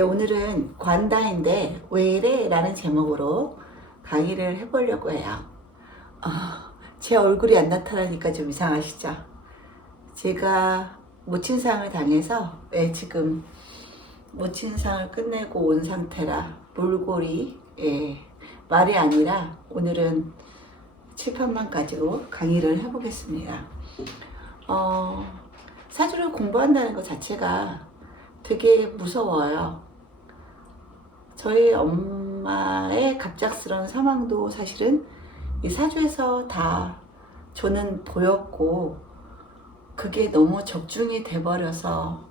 예, 오늘은 관다인데 왜 이래? 라는 제목으로 강의를 해보려고 해요. 제 얼굴이 안 나타나니까 좀 이상하시죠? 제가 모친상을 당해서 지금 모친상을 끝내고 온 상태라 몰골이 말이 아니라 오늘은 칠판만 가지고 강의를 해보겠습니다. 사주를 공부한다는 것 자체가 되게 무서워요. 저희 엄마의 갑작스러운 사망도 사실은 이 사주에서 다 저는 보였고, 그게 너무 적중이 돼버려서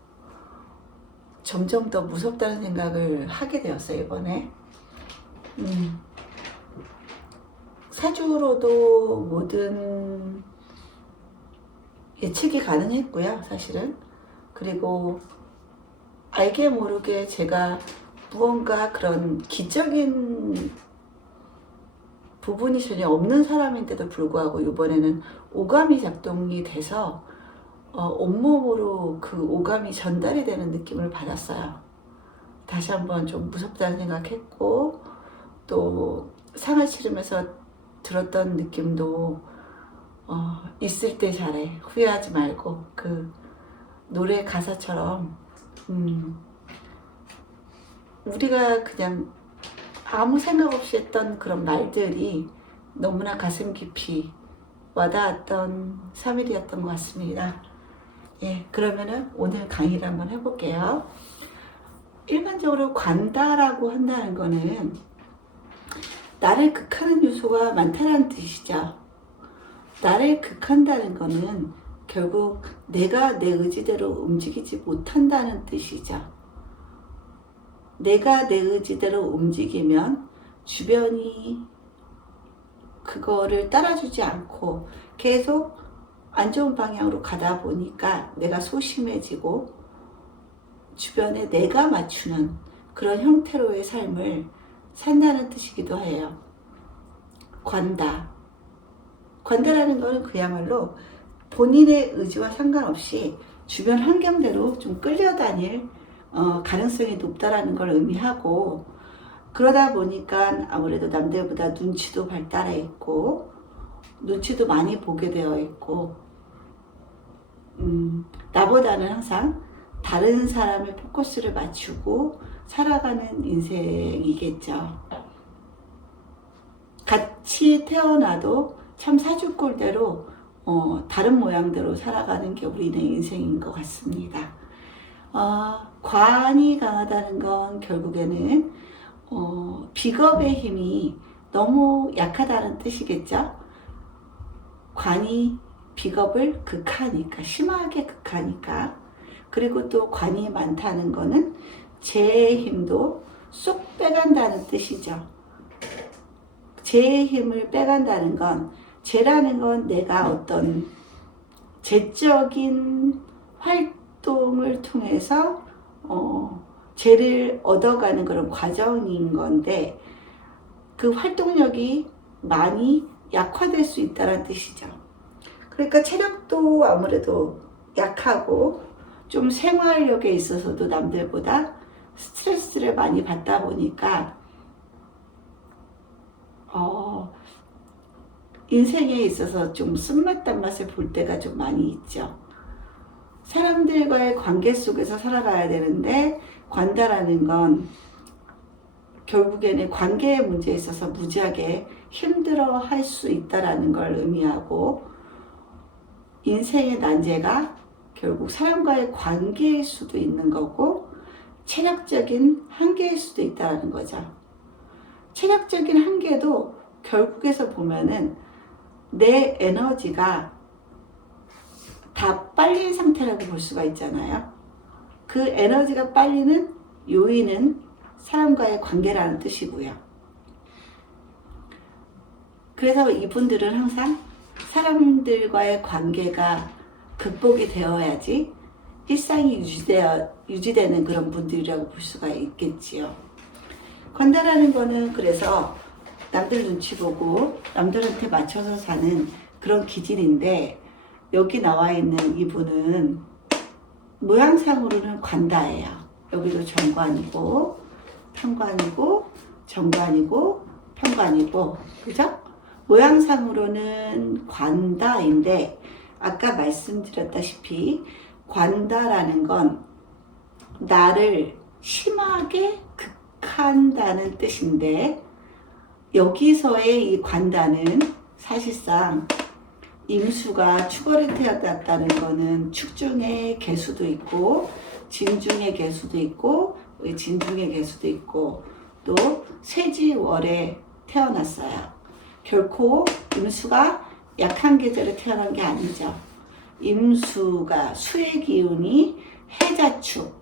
점점 더 무섭다는 생각을 하게 되었어요, 이번에. 사주로도 모든 예측이 가능했고요, 사실은. 그리고 알게 모르게 제가 무언가 그런 기적인 부분이 전혀 없는 사람인데도 불구하고 이번에는 오감이 작동이 돼서 온몸으로 그 오감이 전달이 되는 느낌을 받았어요. 다시 한번 좀 무섭다는 생각했고, 또 상을 치르면서 들었던 느낌도 있을 때 잘해, 후회하지 말고, 그 노래 가사처럼 우리가 그냥 아무 생각 없이 했던 그런 말들이 너무나 가슴 깊이 와닿았던 3일이었던 것 같습니다. 예, 그러면은 오늘 강의를 한번 해볼게요. 일반적으로 관다라고 한다는 거는 나를 극하는 요소가 많다는 뜻이죠. 나를 극한다는 거는 결국 내가 내 의지대로 움직이지 못한다는 뜻이죠. 내가 내 의지대로 움직이면 주변이 그거를 따라주지 않고 계속 안 좋은 방향으로 가다 보니까 내가 소심해지고 주변에 내가 맞추는 그런 형태로의 삶을 산다는 뜻이기도 해요. 관다. 관다라는 거는 그야말로 본인의 의지와 상관없이 주변 환경대로 좀 끌려다닐 가능성이 높다라는 걸 의미하고, 그러다 보니까 아무래도 남들보다 눈치도 발달해 있고 눈치도 많이 보게 되어 있고, 나보다는 항상 다른 사람의 포커스를 맞추고 살아가는 인생이겠죠. 같이 태어나도 참 사주꼴대로 다른 모양대로 살아가는 게 우리의 인생인 것 같습니다. 관이 강하다는 건 결국에는 비겁의 힘이 너무 약하다는 뜻이겠죠. 관이 비겁을 극하니까, 심하게 극하니까. 그리고 또 관이 많다는 거는 재의 힘도 쏙 빼간다는 뜻이죠. 재의 힘을 빼간다는 건, 재라는 건 내가 어떤 재적인 활동을 통해서 재를 얻어가는 그런 과정인 건데, 그 활동력이 많이 약화될 수 있다는 뜻이죠. 그러니까 체력도 아무래도 약하고 좀 생활력에 있어서도 남들보다 스트레스를 많이 받다 보니까 인생에 있어서 좀 쓴맛단 맛을 볼 때가 좀 많이 있죠. 사람들과의 관계 속에서 살아가야 되는데, 관다라는 건 결국에는 관계의 문제에 있어서 무지하게 힘들어 할 수 있다라는 걸 의미하고, 인생의 난제가 결국 사람과의 관계일 수도 있는 거고 체력적인 한계일 수도 있다는 거죠. 체력적인 한계도 결국에서 보면은 내 에너지가 다 빨린 상태라고 볼 수가 있잖아요. 그 에너지가 빨리는 요인은 사람과의 관계라는 뜻이고요. 그래서 이분들은 항상 사람들과의 관계가 극복이 되어야지 일상이 유지되는 그런 분들이라고 볼 수가 있겠지요. 관다라는 거는 그래서 남들 눈치 보고 남들한테 맞춰서 사는 그런 기질인데, 여기 나와 있는 이분은 모양상으로는 관다예요. 여기도 정관이고 편관이고 정관이고 편관이고, 그죠? 모양상으로는 관다인데 아까 말씀드렸다시피 관다라는 건 나를 심하게 극한다는 뜻인데, 여기서의 이 관다는 사실상 임수가 축월에 태어났다는 거는 축중의 개수도 있고 진중의 개수도 있고 진중의 개수도 있고 또 세지월에 태어났어요. 결코 임수가 약한 계절에 태어난 게 아니죠. 임수가 수의 기운이 해자축,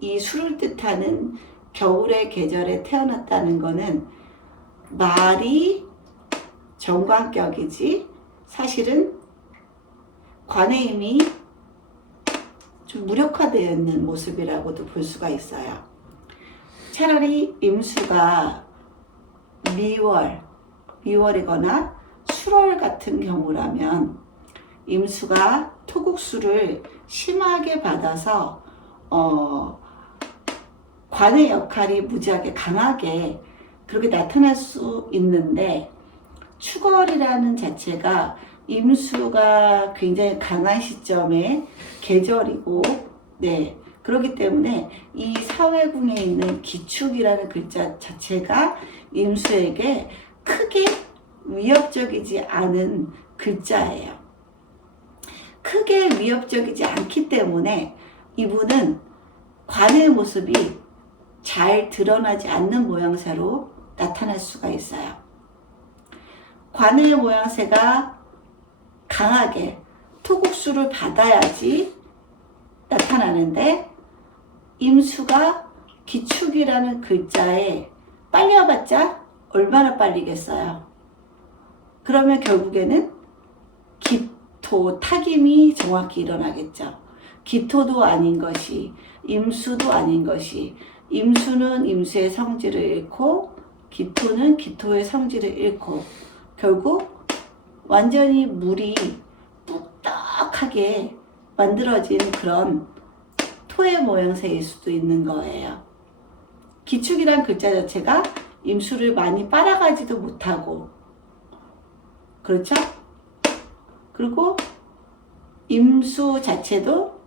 이 수를 뜻하는 겨울의 계절에 태어났다는 거는 말이 정관격이지 사실은 관의 힘이 좀 무력화되어 있는 모습이라고도 볼 수가 있어요. 차라리 임수가 미월이거나 술월 같은 경우라면 임수가 토국수를 심하게 받아서 관의 역할이 무지하게 강하게 그렇게 나타날 수 있는데, 축월이라는 자체가 임수가 굉장히 강한 시점의 계절이고, 네, 그렇기 때문에 이 사회궁에 있는 기축이라는 글자 자체가 임수에게 크게 위협적이지 않은 글자예요. 크게 위협적이지 않기 때문에 이분은 관의 모습이 잘 드러나지 않는 모양새로 나타날 수가 있어요. 관의 모양새가 강하게 토국수를 받아야지 나타나는데, 임수가 기축이라는 글자에 빨리 와봤자 얼마나 빨리겠어요. 그러면 결국에는 기토, 타김이 정확히 일어나겠죠. 기토도 아닌 것이, 임수도 아닌 것이, 임수는 임수의 성질을 잃고 기토는 기토의 성질을 잃고 결국 완전히 물이 뚝딱하게 만들어진 그런 토의 모양새일 수도 있는 거예요. 기축이란 글자 자체가 임수를 많이 빨아가지도 못하고, 그렇죠? 그리고 임수 자체도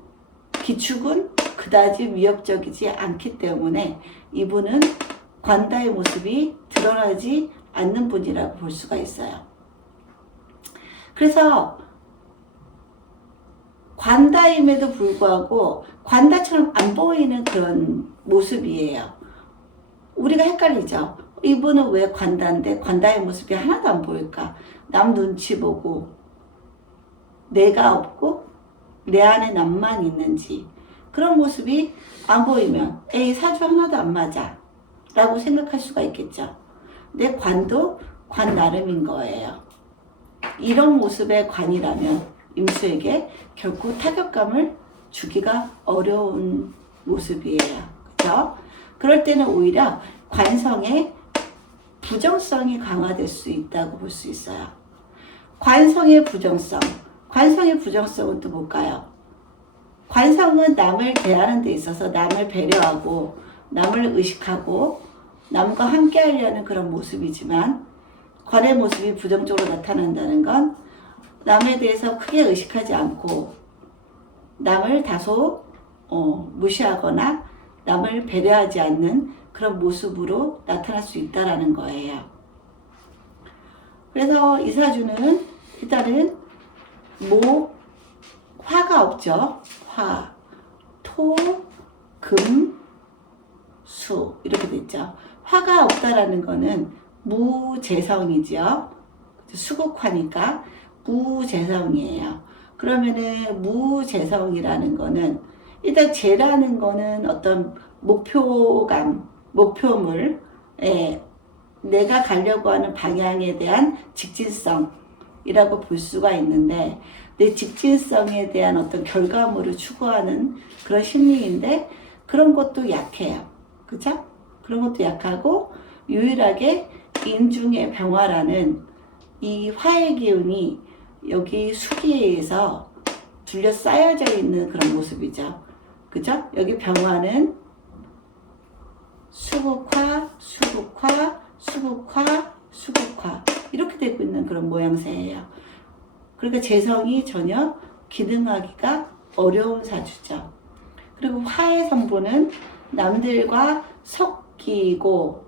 기축은 그다지 위협적이지 않기 때문에 이분은 관다의 모습이 드러나지 않는 분이라고 볼 수가 있어요. 그래서 관다임에도 불구하고 관다처럼 안 보이는 그런 모습이에요. 우리가 헷갈리죠. 이분은 왜 관다인데 관다의 모습이 하나도 안 보일까? 남 눈치 보고 내가 없고 내 안에 남만 있는지 그런 모습이 안 보이면 에이 사주 하나도 안 맞아 라고 생각할 수가 있겠죠. 내 관도 관 나름인 거예요. 이런 모습의 관이라면 임수에게 결코 타격감을 주기가 어려운 모습이에요. 그렇죠? 그럴 때는 오히려 관성의 부정성이 강화될 수 있다고 볼 수 있어요. 관성의 부정성. 관성의 부정성은 또 뭘까요? 관성은 남을 대하는 데 있어서 남을 배려하고 남을 의식하고 남과 함께 하려는 그런 모습이지만, 관의 모습이 부정적으로 나타난다는 건 남에 대해서 크게 의식하지 않고 남을 다소 무시하거나 남을 배려하지 않는 그런 모습으로 나타날 수 있다는 거예요. 그래서 이 사주는 일단은 화가 없죠. 화, 토, 금, 수 이렇게 됐죠. 화가 없다라는 거는 무재성이죠. 수국화니까 무재성이에요. 그러면은 무재성이라는 거는 일단 재라는 거는 어떤 목표감, 목표물, 내가 가려고 하는 방향에 대한 직진성이라고 볼 수가 있는데, 내 직진성에 대한 어떤 결과물을 추구하는 그런 심리인데 그런 것도 약해요. 그죠? 그런 것도 약하고 유일하게 인중의 병화라는 이 화의 기운이 여기 수기에 의해서 둘러싸여져 있는 그런 모습이죠. 그죠? 여기 병화는 수국화, 수국화, 수국화, 수국화 이렇게 되고 있는 그런 모양새예요. 그러니까 재성이 전혀 기능하기가 어려운 사주죠. 그리고 화의 성분은 남들과 섞이고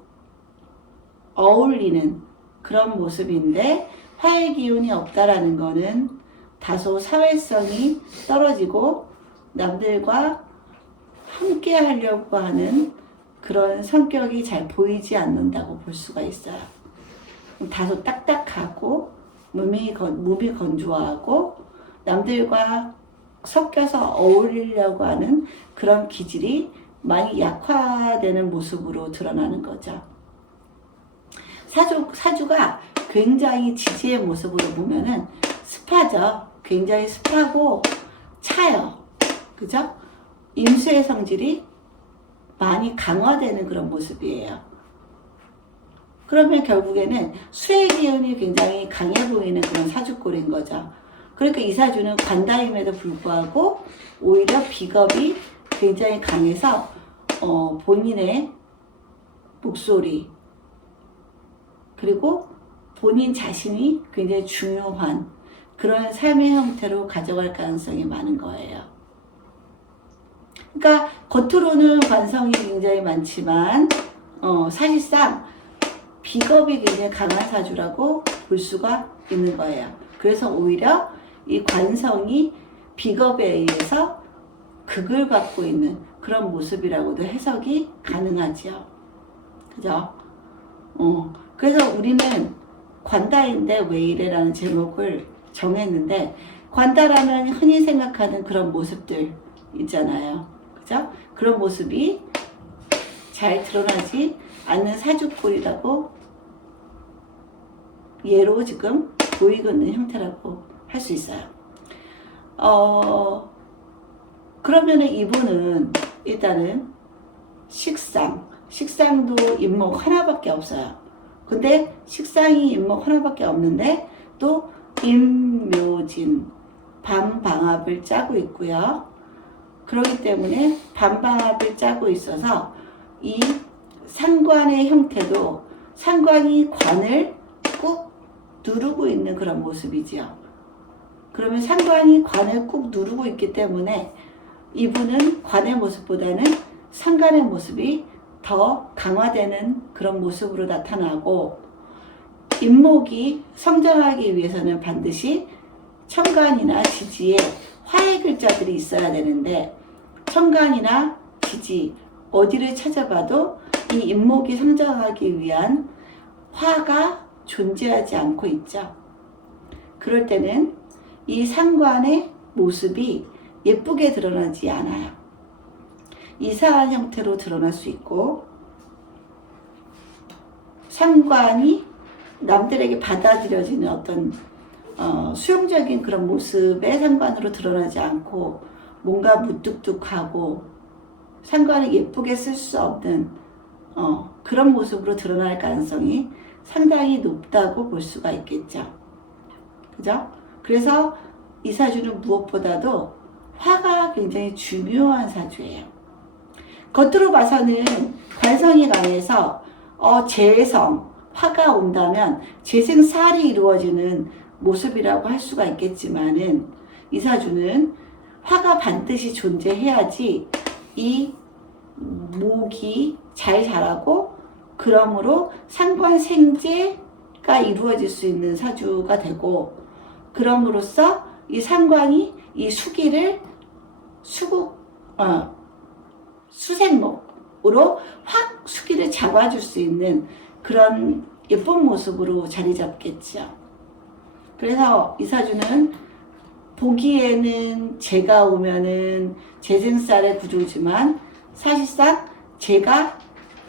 어울리는 그런 모습인데 화의 기운이 없다라는 거는 다소 사회성이 떨어지고 남들과 함께 하려고 하는 그런 성격이 잘 보이지 않는다고 볼 수가 있어요. 다소 딱딱하고 몸이 건조하고 남들과 섞여서 어울리려고 하는 그런 기질이 많이 약화되는 모습으로 드러나는 거죠. 사주가 굉장히 지지의 모습으로 보면은 습하죠. 굉장히 습하고 차요. 그죠? 임수의 성질이 많이 강화되는 그런 모습이에요. 그러면 결국에는 수의 기운이 굉장히 강해 보이는 그런 사주꼴인 거죠. 그러니까 이 사주는 관다임에도 불구하고 오히려 비겁이 굉장히 강해서 본인의 목소리 그리고 본인 자신이 굉장히 중요한 그런 삶의 형태로 가져갈 가능성이 많은 거예요. 그러니까 겉으로는 관성이 굉장히 많지만 사실상 비겁이 굉장히 강한 사주라고 볼 수가 있는 거예요. 그래서 오히려 이 관성이 비겁에 의해서 극을 받고 있는 그런 모습이라고도 해석이 가능하죠. 그죠? 그래서 우리는 관다인데 왜 이래라는 제목을 정했는데 관다라면 흔히 생각하는 그런 모습들 있잖아요. 그죠? 그런 모습이 잘 드러나지 않는 사주꼴이라고 예로 지금 보이고 있는 형태라고 할 수 있어요. 그러면은 이분은 일단은 식상도 인목 하나밖에 없어요. 근데 식상이 인목 하나밖에 없는데 또 임묘진 반방합을 짜고 있고요. 그렇기 때문에 반방합을 짜고 있어서 이 상관의 형태도 상관이 관을 꾹 누르고 있는 그런 모습이지요. 그러면 상관이 관을 꾹 누르고 있기 때문에 이분은 관의 모습보다는 상관의 모습이 더 강화되는 그런 모습으로 나타나고 인목이 성장하기 위해서는 반드시 천간이나 지지에 화의 글자들이 있어야 되는데 천간이나 지지 어디를 찾아봐도 이 인목이 성장하기 위한 화가 존재하지 않고 있죠. 그럴 때는 이 상관의 모습이 예쁘게 드러나지 않아요. 이상한 형태로 드러날 수 있고 상관이 남들에게 받아들여지는 어떤 수용적인 그런 모습의 상관으로 드러나지 않고 뭔가 무뚝뚝하고 상관을 예쁘게 쓸 수 없는 그런 모습으로 드러날 가능성이 상당히 높다고 볼 수가 있겠죠. 그죠? 그래서 이 사주는 무엇보다도 화가 굉장히 중요한 사주예요. 겉으로 봐서는 관성이 강해서 재성, 화가 온다면 재생살이 이루어지는 모습이라고 할 수가 있겠지만은 이 사주는 화가 반드시 존재해야지 이 목이 잘 자라고 그러므로 상관생재가 이루어질 수 있는 사주가 되고 그럼으로써 이 상관이 이 수기를 수생목으로 확 수기를 잡아줄 수 있는 그런 예쁜 모습으로 자리 잡겠죠. 그래서 이 사주는 보기에는 재가 오면은 재생살의 구조지만 사실상 재가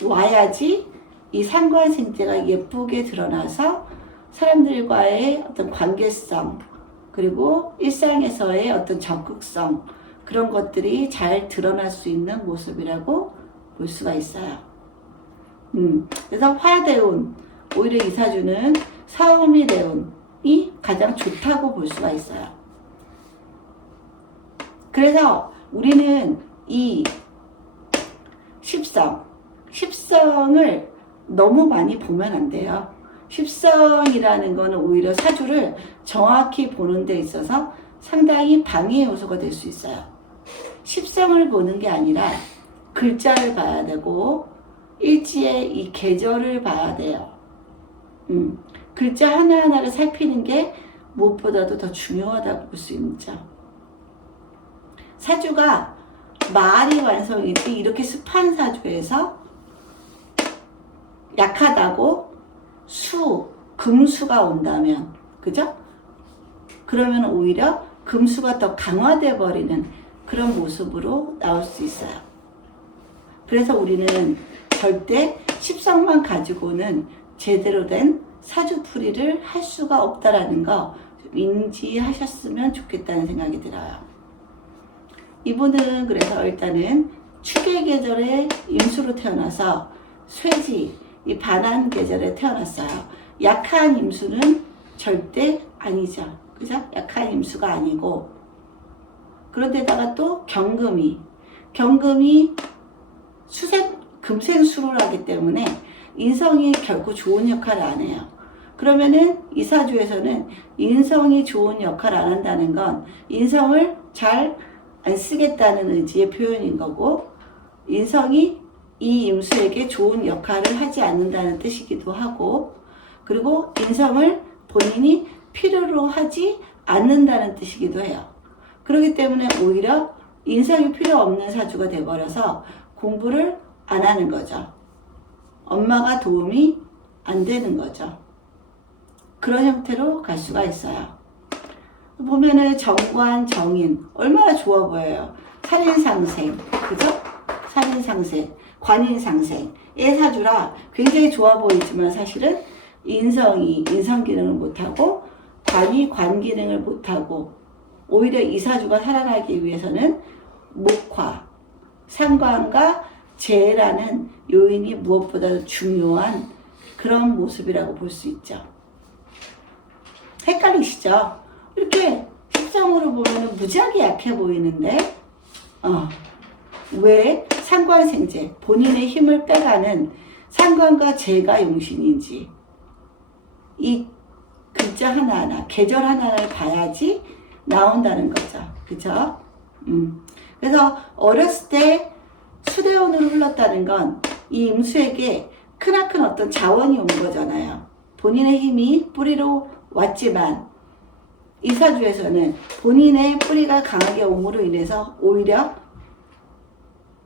와야지 이 상관생재가 예쁘게 드러나서 사람들과의 어떤 관계성 그리고 일상에서의 어떤 적극성 그런 것들이 잘 드러날 수 있는 모습이라고 볼 수가 있어요. 그래서 화대운 오히려 이 사주는 사오미 대운이 가장 좋다고 볼 수가 있어요. 그래서 우리는 이 십성을 너무 많이 보면 안 돼요. 십성이라는 거는 오히려 사주를 정확히 보는 데 있어서 상당히 방해 요소가 될 수 있어요. 십성을 보는 게 아니라 글자를 봐야 되고 일지의 이 계절을 봐야 돼요. 글자 하나하나를 살피는 게 무엇보다도 더 중요하다고 볼 수 있죠. 사주가 말이 완성이지 이렇게 습한 사주에서 약하다고 금수가 온다면, 그죠? 그러면 오히려 금수가 더 강화돼 버리는 그런 모습으로 나올 수 있어요. 그래서 우리는 절대 십성만 가지고는 제대로 된 사주풀이를 할 수가 없다라는 거 좀 인지하셨으면 좋겠다는 생각이 들어요. 이분은 그래서 일단은 축의 계절에 임수로 태어나서 쇠지, 이 반한 계절에 태어났어요. 약한 임수는 절대 아니죠. 그죠? 약한 임수가 아니고, 그런데다가 또 경금이 금생수를 하기 때문에 인성이 결코 좋은 역할을 안 해요. 그러면은 이 사주에서는 인성이 좋은 역할을 안 한다는 건 인성을 잘 안 쓰겠다는 의지의 표현인 거고, 인성이 이 임수에게 좋은 역할을 하지 않는다는 뜻이기도 하고, 그리고 인성을 본인이 필요로 하지 않는다는 뜻이기도 해요. 그렇기 때문에 오히려 인성이 필요 없는 사주가 되어버려서 공부를 안 하는 거죠. 엄마가 도움이 안 되는 거죠. 그런 형태로 갈 수가 있어요. 보면은 정관, 정인 얼마나 좋아 보여요. 살인상생, 그죠? 살인상생, 관인상생의 사주라 굉장히 좋아 보이지만 사실은 인성이 인성 기능을 못하고 관이 관 기능을 못하고, 오히려 이 사주가 살아나기 위해서는 목화, 상관과 재라는 요인이 무엇보다도 중요한 그런 모습이라고 볼 수 있죠. 헷갈리시죠? 이렇게 십성으로 보면 무지하게 약해 보이는데 왜 상관생재, 본인의 힘을 빼가는 상관과 재가 용신인지 이 글자 하나하나, 계절 하나를 봐야지 나온다는 거죠. 그죠? 그래서 어렸을 때 수대원으로 흘렀다는 건 이 임수에게 크나큰 어떤 자원이 온 거잖아요. 본인의 힘이 뿌리로 왔지만 이 사주에서는 본인의 뿌리가 강하게 옴으로 인해서 오히려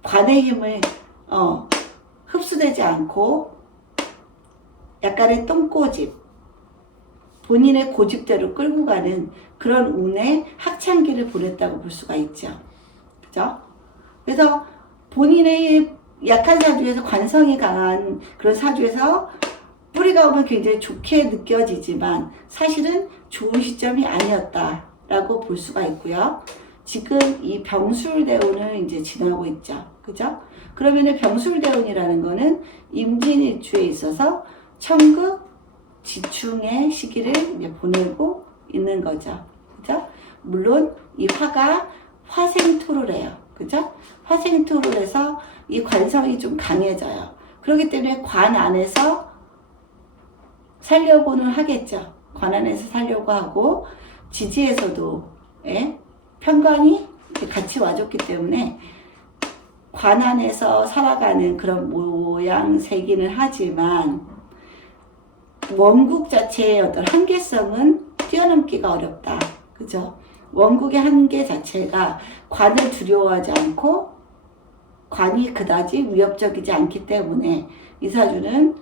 관의 힘을 흡수되지 않고 약간의 똥꼬집, 본인의 고집대로 끌고 가는 그런 운의 학창기를 보냈다고 볼 수가 있죠. 그죠? 그래서 본인의 약한 사주에서 관성이 강한 그런 사주에서 뿌리가 오면 굉장히 좋게 느껴지지만 사실은 좋은 시점이 아니었다라고 볼 수가 있고요. 지금 이 병술대운을 이제 지나고 있죠. 그죠? 그러면은 병술대운이라는 거는 임진일주에 있어서 천극 지충의 시기를 이제 보내고 있는 거죠. 그죠? 물론 이 화가 화생토를 해요. 그죠? 화생토를 해서 이 관성이 좀 강해져요. 그렇기 때문에 관 안에서 살려고는 하겠죠. 관 안에서 살려고 하고, 지지에서도 편관이 같이 와줬기 때문에 관 안에서 살아가는 그런 모양새기는 하지만 원국 자체의 어떤 한계성은 뛰어넘기가 어렵다. 그죠? 원국의 한계 자체가 관을 두려워하지 않고 관이 그다지 위협적이지 않기 때문에 이 사주는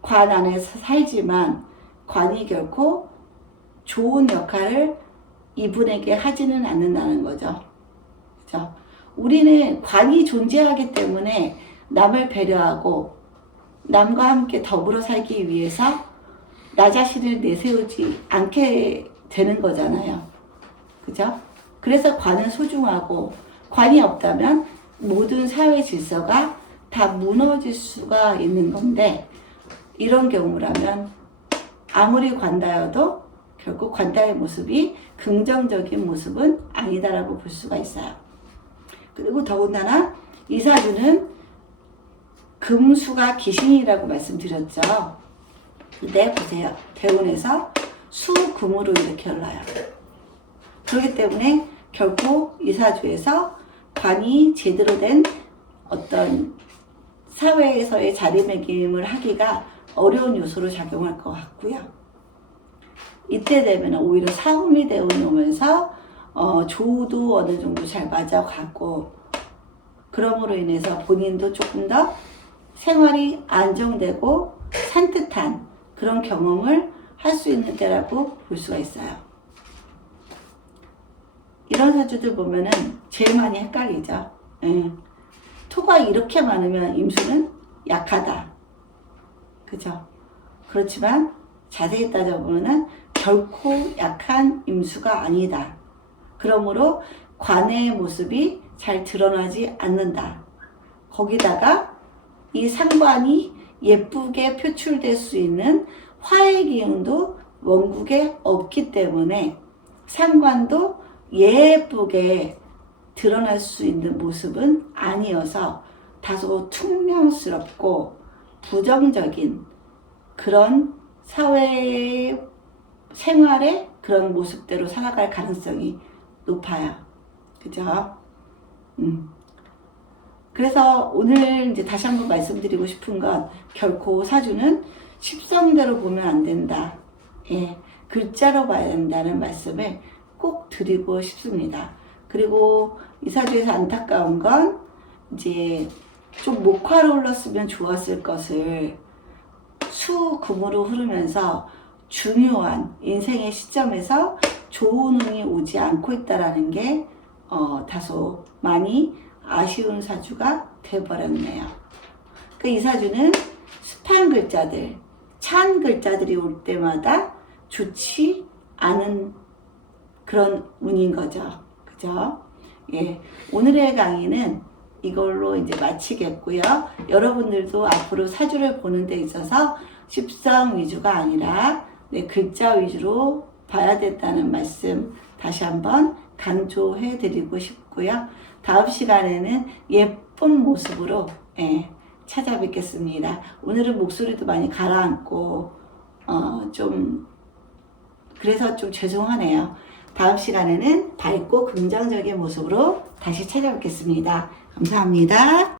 관 안에서 살지만 관이 결코 좋은 역할을 이분에게 하지는 않는다는 거죠. 그죠? 우리는 관이 존재하기 때문에 남을 배려하고 남과 함께 더불어 살기 위해서 나 자신을 내세우지 않게 되는 거잖아요. 그죠? 그래서 관은 소중하고, 관이 없다면 모든 사회 질서가 다 무너질 수가 있는 건데, 이런 경우라면 아무리 관다여도 결국 관다의 모습이 긍정적인 모습은 아니다라고 볼 수가 있어요. 그리고 더군다나 이 사주는 금수가 귀신이라고 말씀드렸죠. 근데 보세요. 대운에서 수금으로 이렇게 흘러요. 그렇기 때문에 결코 이 사주에서 관이 제대로 된 어떤 사회에서의 자리매김을 하기가 어려운 요소로 작용할 것 같고요. 이때 되면 오히려 사음이 대운이 오면서 조우도 어느 정도 잘 맞아가고, 그러므로 인해서 본인도 조금 더 생활이 안정되고 산뜻한 그런 경험을 할 수 있는 때라고 볼 수가 있어요. 이런 사주들 보면은 제일 많이 헷갈리죠. 토가 이렇게 많으면 임수는 약하다. 그죠? 그렇지만 자세히 따져보면은 결코 약한 임수가 아니다. 그러므로 관의 모습이 잘 드러나지 않는다. 거기다가 이 상관이 예쁘게 표출될 수 있는 화의 기운도 원국에 없기 때문에 상관도 예쁘게 드러날 수 있는 모습은 아니어서 다소 퉁명스럽고 부정적인 그런 사회 생활의 그런 모습대로 살아갈 가능성이 높아요. 그죠? 그래서 오늘 이제 다시 한번 말씀드리고 싶은 건 결코 사주는 십성대로 보면 안 된다. 글자로 봐야 된다는 말씀을 꼭 드리고 싶습니다. 그리고 이 사주에서 안타까운 건 이제 좀 목화로 흘렀으면 좋았을 것을 수금으로 흐르면서 중요한 인생의 시점에서 좋은 운이 오지 않고 있다라는 게 다소 많이 아쉬운 사주가 돼버렸네요. 이 사주는 습한 글자들, 찬 글자들이 올 때마다 좋지 않은 그런 운인 거죠. 그죠? 오늘의 강의는 이걸로 이제 마치겠고요. 여러분들도 앞으로 사주를 보는 데 있어서 십성 위주가 아니라 글자 위주로 봐야 된다는 말씀 다시 한번 강조해 드리고 싶고요. 다음 시간에는 예쁜 모습으로 찾아뵙겠습니다. 오늘은 목소리도 많이 가라앉고 그래서 좀 죄송하네요. 다음 시간에는 밝고 긍정적인 모습으로 다시 찾아뵙겠습니다. 감사합니다.